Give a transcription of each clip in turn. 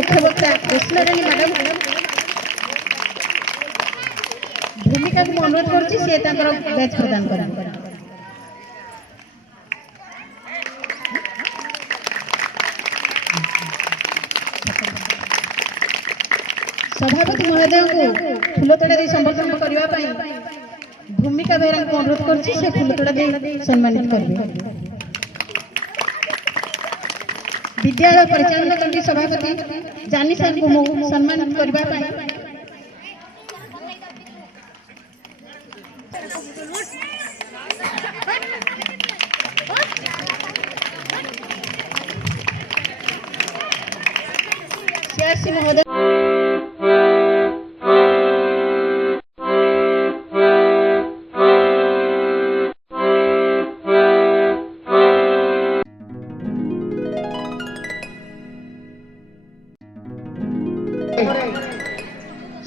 मुख्य वक्ता कृष्णरानी मैडम भूमिका को अनुरोध करुच्ची सी बैच प्रदान कर सभापति महोदय को फूलतोड़ा दे संबर्धन करने भूमिका बेहरा को अनुरोध करुच्ची से फूलतोड़ा दे सम्मानित करेंगे। विद्यालय परिचालन कमिटी सभापति जानी साहब को सम्मानित करने सियासी महोदय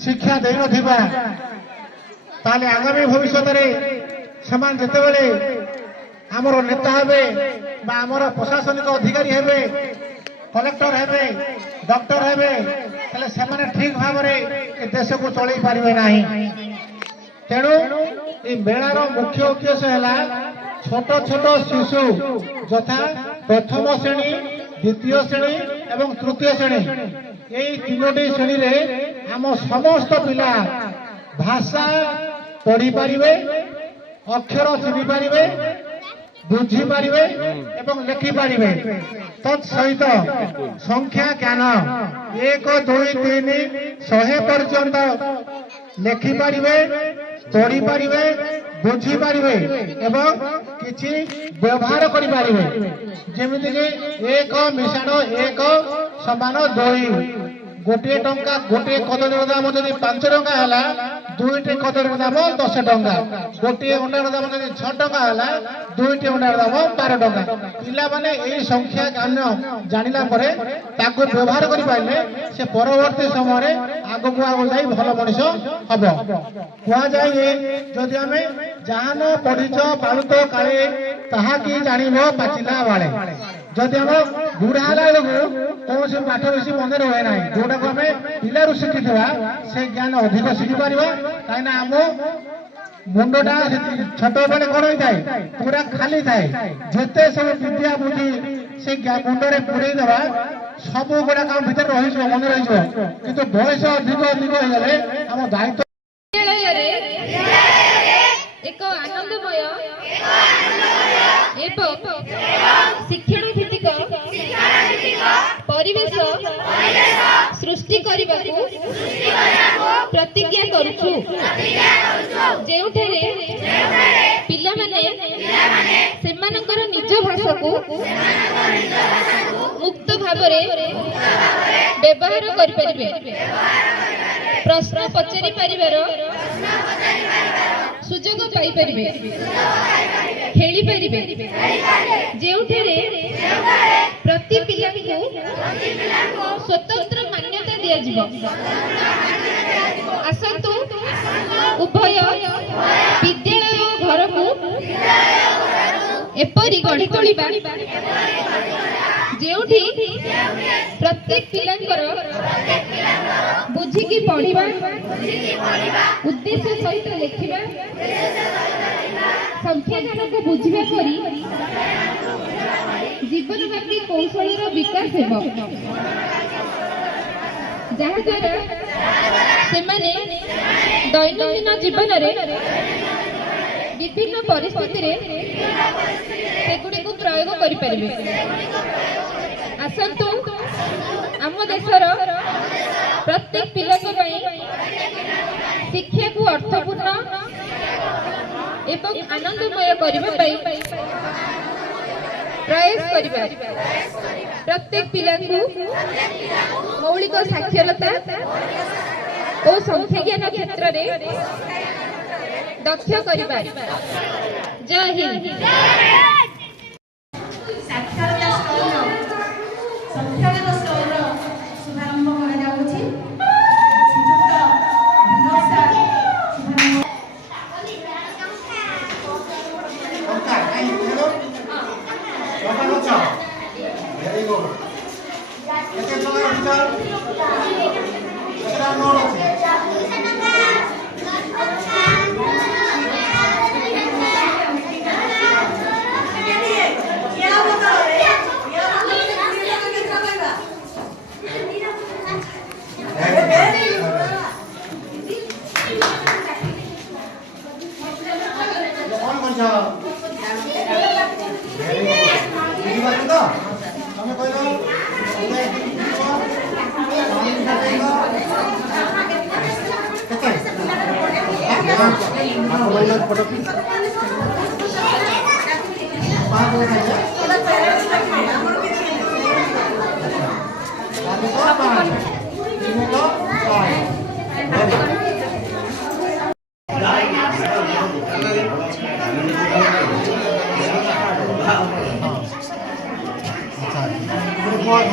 शिक्षा दे नथिबा ताले आगामी भविष्य समान जितेबले आमर नेता हेबे बा आमर प्रशासनिक अधिकारी हेबे कलेक्टर हेबे डॉक्टर हेबे ताले सेमाने ठीक भाव में देश को चलई पारिबे नाही। तेणु ए मेलार मुख्य उद्देश्य है छोट छोट शिशु यथा प्रथम श्रेणी द्वितीय श्रेणी एवं तृतीय श्रेणी यही तीनोटी श्रेणी रे आम समस्त पिला भाषा पढ़ी पारिबे अक्षर चिन्हि पारिबे बुझी पारिबे एवं लिखि पारिबे तत्सहित संख्या ज्ञान 1 2 3 100 पर्यंत लिखि पारिबे पढ़ी पारिबे बुझी पारिबे एवं किछि व्यवहार करि पारिबे जेमिति कि 1 मिशाण 1 समान 2 गोटे टंका गोटे कदली दाम जब 5 टंका है दुईटे कदली दाम 10 टंका गोटे अंडार दाम जब 6 टंका है दुईटे अंडार दाम 12 टंका पिला माने यही संख्या ज्ञान जानिला परे ताको व्यवहार करि पाइले से परवर्ती समय आगो को आगो जाई भल मनीष हबो कुआ जाए जदि आमे जान पढ़िच पालुत काले ताहा कि जानिबो पाचिला बाळे जदि हम बुढ़ा बेलू कौन से पाठ बेसी मन रहे ना जोटा को आम पिलू शिखी से ज्ञान अधिक शिखी पार कहीं आम मुंडा छोट बेले कौन होता है पूरा खाली थाए जिते सब विद्या बुद्धि से मुंडे पूरे देवा सब गुड़ा काम भर रही मन रही कि बयस अधिक अधिक हो गले आम दायित्व एक आनंदमय शिक्षण भित्तिक परिवेश सृष्टि करने प्रतिज्ञा करुछु जेउठेरे पिला माने सेमानकर निज भाषा को मुक्त भावरे व्यवहार करि परिबे प्रश्न पचारि पारिबार सुजोग पाई परिबे खेली परिबे जेउठेरे प्रति पिला को स्वतंत्र मान्यता दिया जिवो आसंतु उभय विद्यालय घर को एपरी गढ़ी तोलिबा जेउठी प्रत्येक पिलांकर बुझिकी पढ़िबा उद्देश्य सहित लिखिबा संख्या ज्ञान को बुझिबा परी जीवनव्यापी कौशल विकास हेब जहाँद्वारा सेमाने दैनंदिन जीवन में विभिन्न परिस्थिति सेगुड़ी प्रयोग करें। आसतु आम देशर प्रत्येक पिला शिक्षा को अर्थपूर्ण एवं आनंदमय करने प्रयास करिबा प्रत्येक पिला मौलिक साक्षरता और संख्या ज्ञान क्षेत्र में दक्ष करिबा। जय हिंद। साक्षरता संख्या ज्ञान स्तर शुभारंभ करा जाउछि श्रीयुक्त विनोद सर Very good.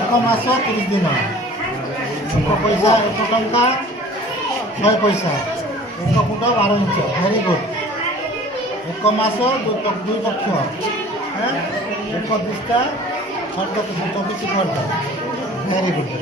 ଏକ ମାସ 30 ଦିନ, ଏକ ପଇସା 1 ଟଙ୍କା 100 ପଇସା, 1 ଫୁଟ 12 ଇଞ୍ଚ। Very good. 1 ମାସ 2 ପକ୍ଷ, 1 ଦିସ୍ତା 24 ଖର୍ଚ୍ଚ। Very good.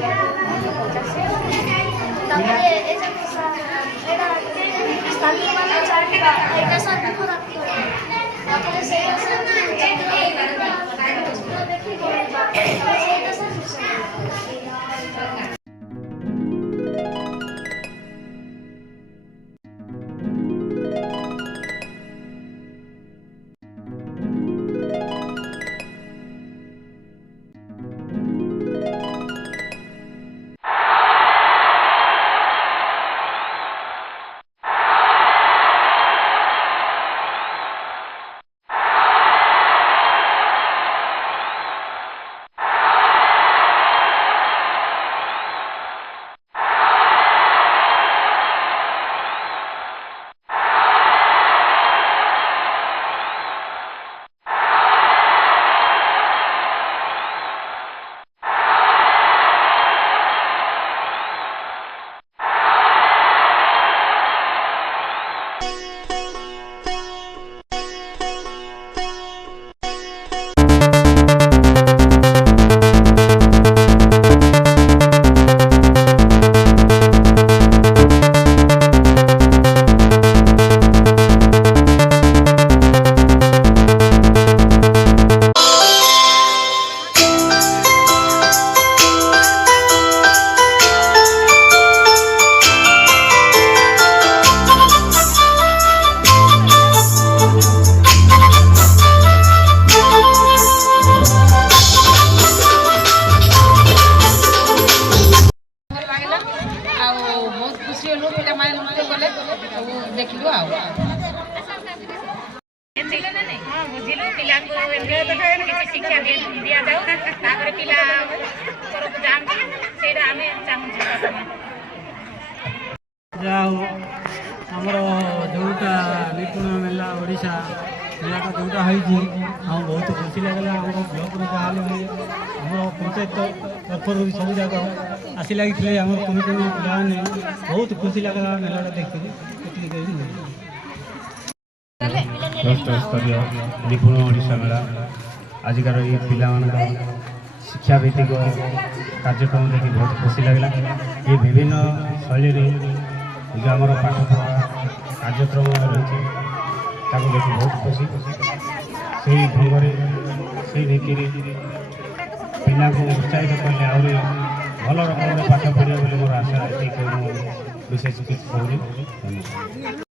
ଦେଖିଲୁ ଆଉ ବୁଝିଲୁ ପିଲାଙ୍କୁ କିଛି ଶିକ୍ଷା ଦିଆଯାଉ ତାପରେ ପିଲା ଉପରକୁ ଯାଆନ୍ତି ସେଇଟା ଆମେ ଚାହୁଁଛୁ। ଯାହା ହଉ ଆମର ଯେଉଁଟା ନିପୁଣ ମେଳା ଓଡ଼ିଶା ମେଳାଟା ଯେଉଁଟା ହେଇଛି ଆଉ ବହୁତ ଖୁସି ଲାଗିଲା। ଆମର ବ୍ଲକରେ ଯାହାହେଲେ ବି ଆମର ପଞ୍ଚାୟତ ତରଫରୁ ସବୁ ଯାକ ଆସି ଲାଗିଥିଲେ ଆମର କୁନି କୁନି ପିଲାମାନେ ବହୁତ ଖୁସି ଲାଗିଲା ମେଳାଟା ଦେଖିକି ଏତିକି ଦେଇ ରାଷ୍ଟ୍ରସ୍ତରୀୟ ନିପୁଣ ଓଡ଼ିଶା ମେଳା ଆଜିକାର ଏଇ ପିଲାମାନଙ୍କର ଶିକ୍ଷାଭିତ୍ତିକ କାର୍ଯ୍ୟକ୍ରମ ଦେଖି ବହୁତ ଖୁସି ଲାଗିଲା। ଏ ବିଭିନ୍ନ ଶୈଳୀରେ ଯେଉଁ ଆମର ପାଠ ପଢ଼ା କାର୍ଯ୍ୟକ୍ରମ ରହିଛି ତାକୁ ଦେଖି ବହୁତ ଖୁସି। ସେହି ଢଙ୍ଗରେ ସେହି ନୀତିରେ ପିଲାଙ୍କୁ ଉତ୍ସାହିତ କଲେ ଆହୁରି ଭଲ ରକମରେ ପାଠ ପଢ଼ିବେ ବୋଲି ମୋର ଆଶା ଅଛି। ମୁଁ ବିଶେଷ କିଛି କହୁନି। ଧନ୍ୟବାଦ।